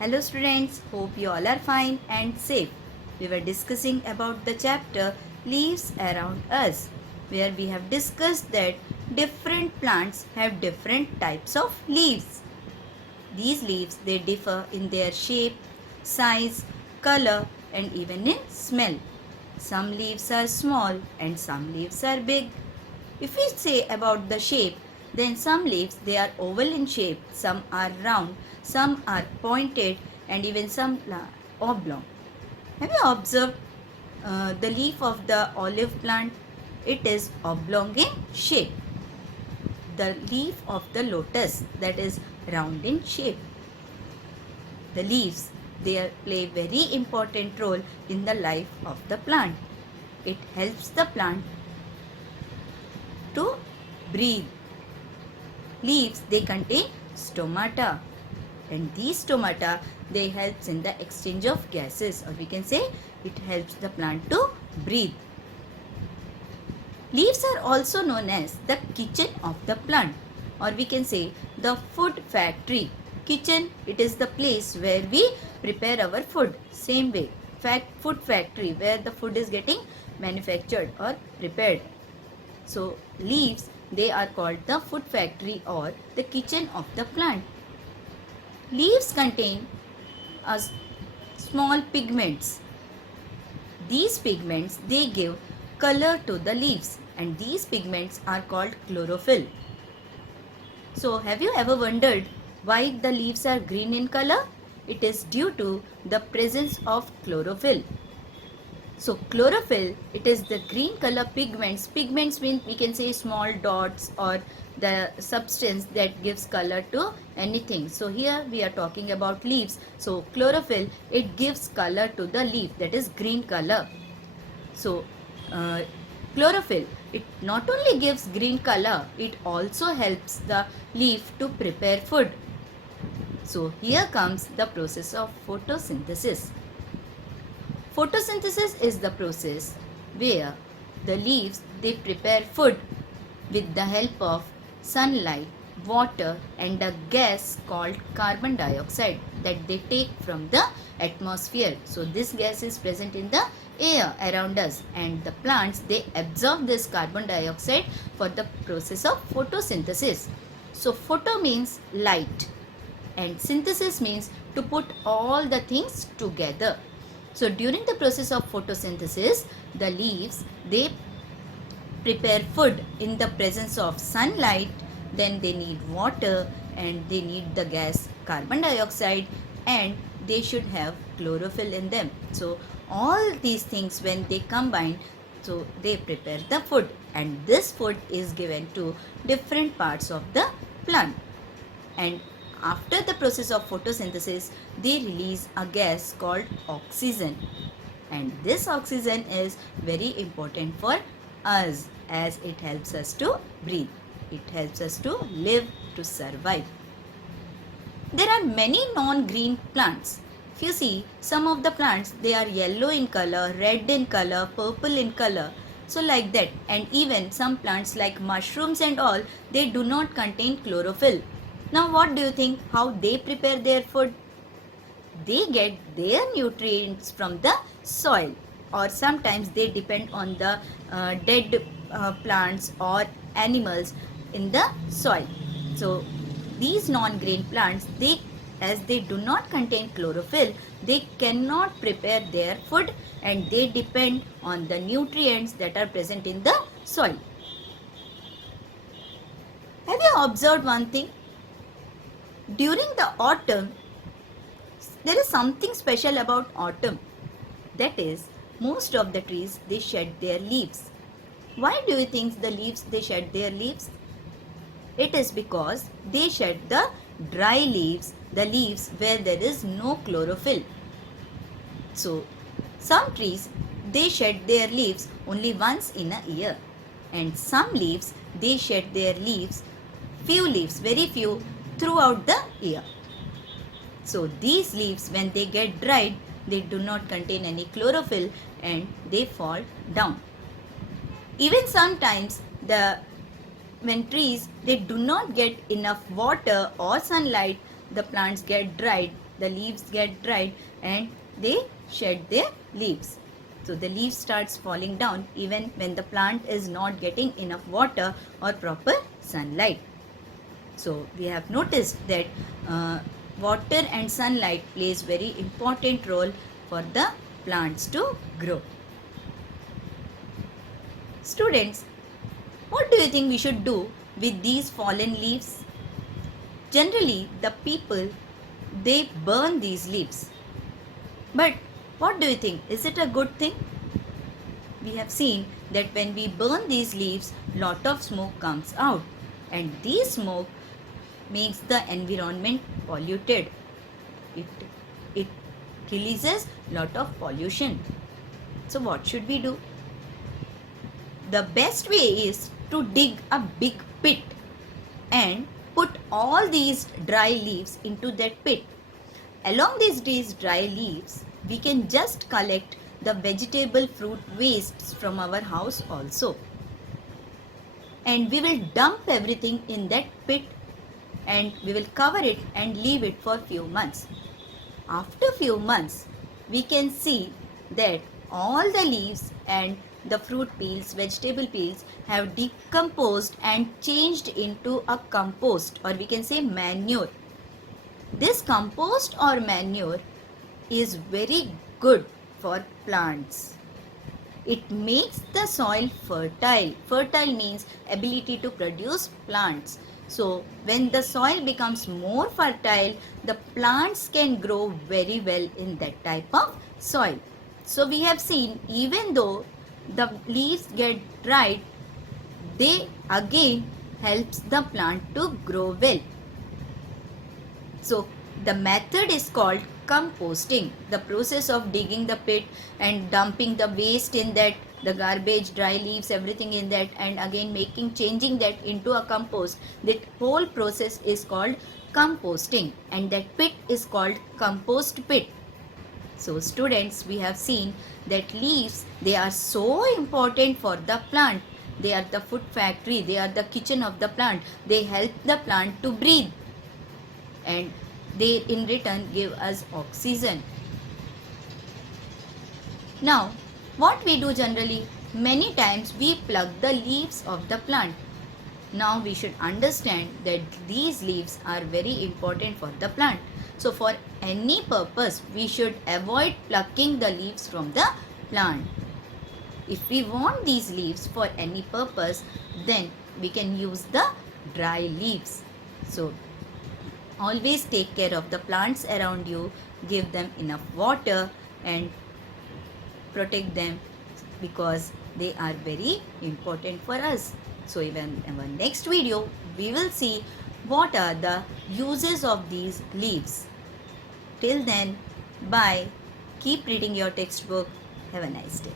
Hello students, hope you all are fine and safe. We were discussing about the chapter Leaves Around Us, where we have discussed that different plants have different types of leaves. These leaves they differ in their shape, size, color and even in smell. Some leaves are small and some leaves are big. If we say about the shape, then some leaves they are oval in shape, some are round, some are pointed and even some oblong. Have you observed the leaf of the olive plant? It is oblong in shape. The leaf of the lotus that is round in shape. The leaves they play very important role in the life of the plant. It helps the plant to breathe. Leaves they contain stomata and these stomata they helps in the exchange of gases, or we can say it helps the plant to breathe. Leaves are also known as the kitchen of the plant, or we can say the food factory. Kitchen, it is the place where we prepare our food. Same way, food factory where the food is getting manufactured or prepared. So leaves they are called the food factory or the kitchen of the plant. Leaves contain small pigments. These pigments they give color to the leaves and these pigments are called chlorophyll. So have you ever wondered why the leaves are green in color? It is due to the presence of chlorophyll. So chlorophyll, it is the green color pigments. Pigments means we can say small dots or the substance that gives color to anything. So here we are talking about leaves. So chlorophyll, it gives color to the leaf, that is green color. So chlorophyll, it not only gives green color, it also helps the leaf to prepare food. So here comes the process of photosynthesis. Photosynthesis is the process where the leaves they prepare food with the help of sunlight, water and a gas called carbon dioxide that they take from the atmosphere. So this gas is present in the air around us and the plants they absorb this carbon dioxide for the process of photosynthesis. So photo means light and synthesis means to put all the things together. So during the process of photosynthesis, the leaves they prepare food in the presence of sunlight, then they need water and they need the gas carbon dioxide and they should have chlorophyll in them. So all these things when they combine, so they prepare the food and this food is given to different parts of the plant. And after the process of photosynthesis, they release a gas called oxygen. And this oxygen is very important for us as it helps us to breathe. It helps us to live, to survive. There are many non-green plants. If you see, some of the plants, they are yellow in color, red in color, purple in color. So like that. And even some plants like mushrooms and all, they do not contain chlorophyll. Now what do you think how they prepare their food? They get their nutrients from the soil or sometimes they depend on the dead plants or animals in the soil. So these non-green plants, as they do not contain chlorophyll, they cannot prepare their food and they depend on the nutrients that are present in the soil. Have you observed one thing? During the autumn, there is something special about autumn. That is, most of the trees they shed their leaves. Why do you think the leaves they shed their leaves? It is because they shed the dry leaves, the leaves where there is no chlorophyll. So, some trees they shed their leaves only once in a year and some leaves they shed their leaves, few leaves, very few throughout the year. So these leaves when they get dried, they do not contain any chlorophyll and they fall down. Even sometimes when trees they do not get enough water or sunlight, the plants get dried the leaves get dried and they shed their leaves. So the leaves starts falling down even when the plant is not getting enough water or proper sunlight. So we have noticed that water and sunlight plays very important role for the plants to grow. Students, what do you think we should do with these fallen leaves? Generally, the people, they burn these leaves. But what do you think? Is it a good thing? We have seen that when we burn these leaves, lot of smoke comes out, and this smoke makes the environment polluted. It releases lot of pollution. So what should we do? The best way is to dig a big pit and put all these dry leaves into that pit. Along these dry leaves, we can just collect the vegetable fruit wastes from our house also. And we will dump everything in that pit and we will cover it and leave it for few months. After few months, we can see that all the leaves and the fruit peels, vegetable peels have decomposed and changed into a compost, or we can say manure. This compost or manure is very good for plants. It makes the soil fertile. Fertile means ability to produce plants. So when the soil becomes more fertile, the plants can grow very well in that type of soil. So we have seen, even though the leaves get dried, they again helps the plant to grow well. So the method is called composting. The process of digging the pit and dumping the waste in that, the garbage, dry leaves, everything in that, and again changing that into a compost. That whole process is called composting, and that pit is called compost pit. So students, we have seen that leaves, they are so important for the plant. They are the food factory, they are the kitchen of the plant. They help the plant to breathe, and they in return give us oxygen. Now, what we do generally, many times we pluck the leaves of the plant. Now we should understand that these leaves are very important for the plant. So for any purpose, we should avoid plucking the leaves from the plant. If we want these leaves for any purpose, then we can use the dry leaves. So always take care of the plants around you, give them enough water and protect them, because they are very important for us. So even in our next video, we will see what are the uses of these leaves. Till then, bye. Keep reading your textbook. Have a nice day.